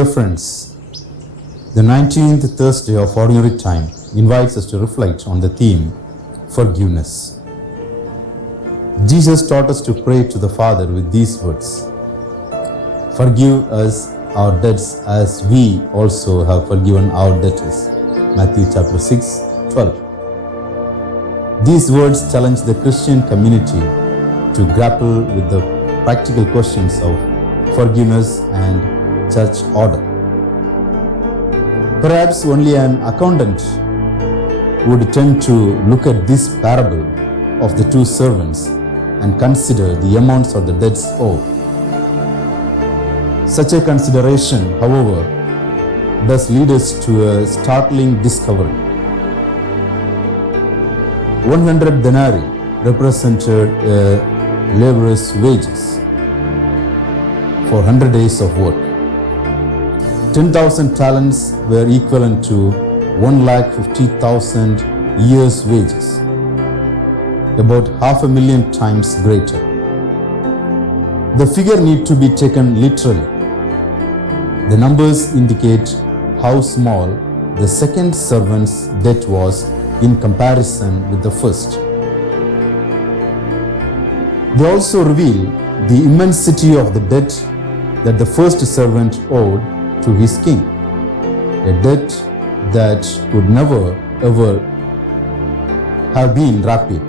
Dear friends, the 19th Thursday of Ordinary Time invites us to reflect on the theme, forgiveness. Jesus taught us to pray to the Father with these words, "Forgive us our debts as we also have forgiven our debtors." Matthew chapter 6, 12. These words challenge the Christian community to grapple with the practical questions of forgiveness and church order. Perhaps only an accountant would tend to look at this parable of the two servants and consider the amounts of the debts owed. Such a consideration, however, does lead us to a startling discovery. 100 denarii represented a laborer's wages for 100 days of work. 10,000 talents were equivalent to 150,000 years' wages, about 500,000 times greater. The figure need to be taken literally. The numbers indicate how small the second servant's debt was in comparison with the first. They also reveal the immensity of the debt that the first servant owed to his king, a debt that could never ever have been repaid,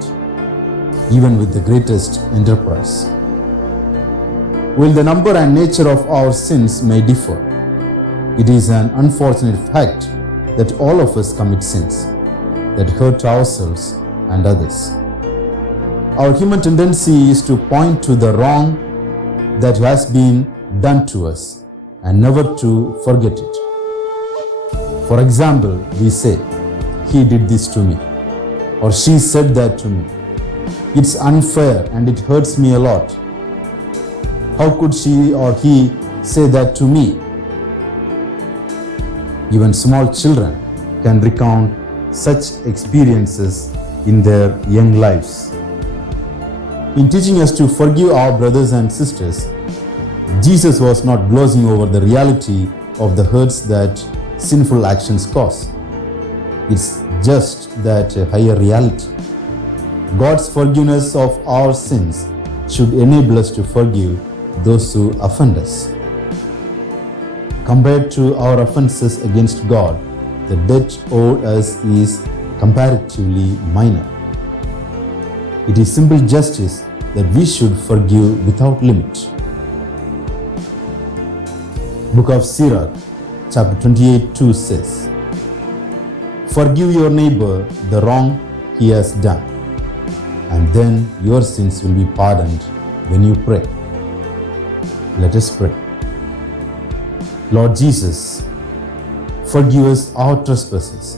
even with the greatest enterprise. While the number and nature of our sins may differ, it is an unfortunate fact that all of us commit sins that hurt ourselves and others. Our human tendency is to point to the wrong that has been done to us and never to forget it. For example, we say, "He did this to me," or "She said that to me. It's unfair and it hurts me a lot. How could she or he say that to me?" Even small children can recount such experiences in their young lives. In teaching us to forgive our brothers and sisters, Jesus was not glossing over the reality of the hurts that sinful actions cause. It's just that a higher reality. God's forgiveness of our sins should enable us to forgive those who offend us. Compared to our offenses against God, the debt owed us is comparatively minor. It is simple justice that we should forgive without limit. Book of Sirach, chapter 28:2 says, "Forgive your neighbor the wrong he has done, and then your sins will be pardoned when you pray." Let us pray. Lord Jesus, forgive us our trespasses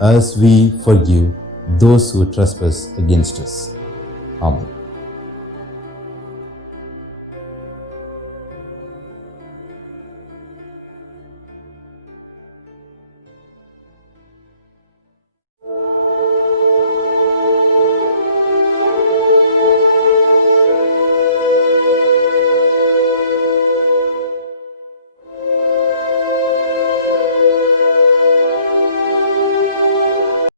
as we forgive those who trespass against us. Amen.